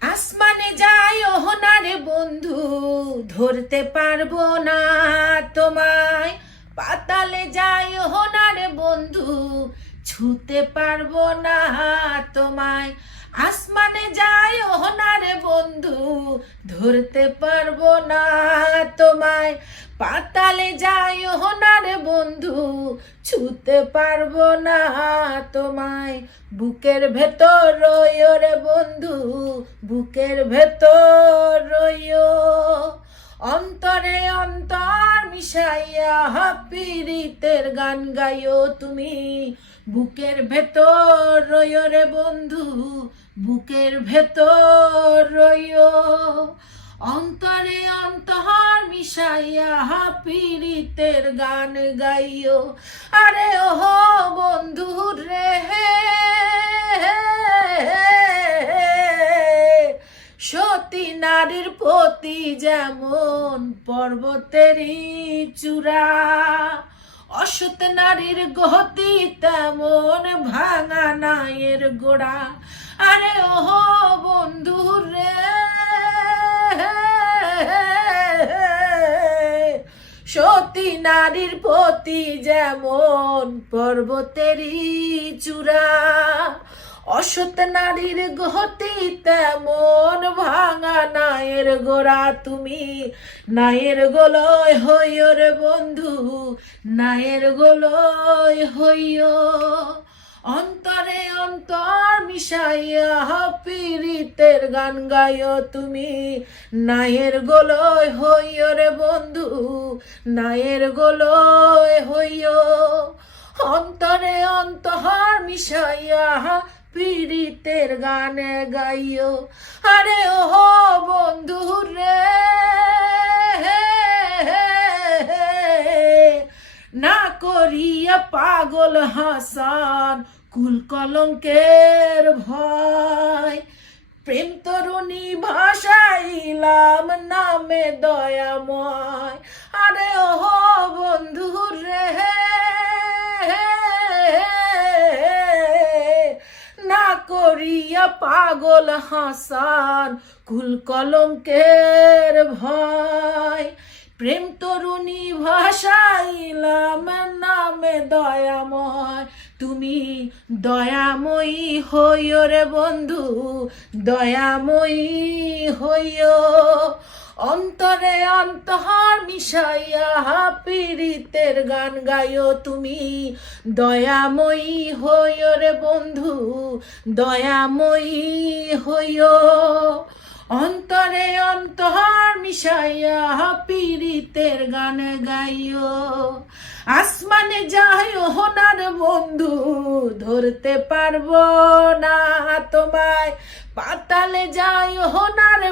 আসমানে যাই, ওহনারে বন্ধু, ধরতে পারব না তোমায়। পাতালে যাই, ওহনারে বন্ধু, ছুতে পারব না তোমায়। আসমানে যাই, ওহনারে বন্ধু, ধরতে পারব না তোমায়। পাতালে যাই, ওহনারে বন্ধু, ছুতে পারব না তোমায়। বুকের ভেতর রইও রে বন্ধু, বুকের ভেতর রইও। অন্তরে অন্তর মিশাইয়া পীড়িতের গান গাইও তুমি। বুকের ভেতর রইও রে বন্ধু, বুকের ভেতর রইও। অন্তরে অন্তর মিশাইয়া পীড়িতের গান গাইও। আরে ওহো বন্ধু নারীর প্রতি যেমন পর্বতেরই চূড়া অসত নারীর গতি তেমন ভাঙা নায়ের গোড়া। আরে ওহো বন্ধু রে, সতী নারীর প্রতি যেমন পর্বতেরই চূড়া অসত নারীর গতি তেমন ভাঙা নায়ের গোড়া তুমি। নায়ের গোলয় হইও রে বন্ধু, নায়ের গোলয় হইও। অন্তরে অন্তর মিশাইয়া পীড়িতের গান গাইও তুমি। নায়ের গোলয় হইও রে বন্ধু, নায়ের গোলয় হইও। অন্তরে অন্তর মিশাইয়া পীড়িতের গানে গাইও। আরে ওহো বন্ধু রে না করিয়া পাগল হাসান, কুল কলঙ্কের ভয়। প্রেম তরুণী ভাষাইলাম নামে দয়াময়। আরে ওহো করিয়া পাগল হাসান, কুল কলঙ্কের ভয়। প্রেম তরুণী ভাষাইলাম নামে দয়াময়। তুমি দয়াময়ী হইও রে বন্ধু, দয়াময়ী হইও। অন্তরে অন্তর মিশাইয়া পীড়িতের গান গাইও তুমি। দয়াময়ী হইও রে বন্ধু, দয়াময়ী হইও। অন্তরে অন্তহার মিশাইয়া পীড়িতের গান গাইও আসমানে যাই ওহনার বন্ধু, ধরতে পারব না তোমায়। পাতালে যাই ওহনার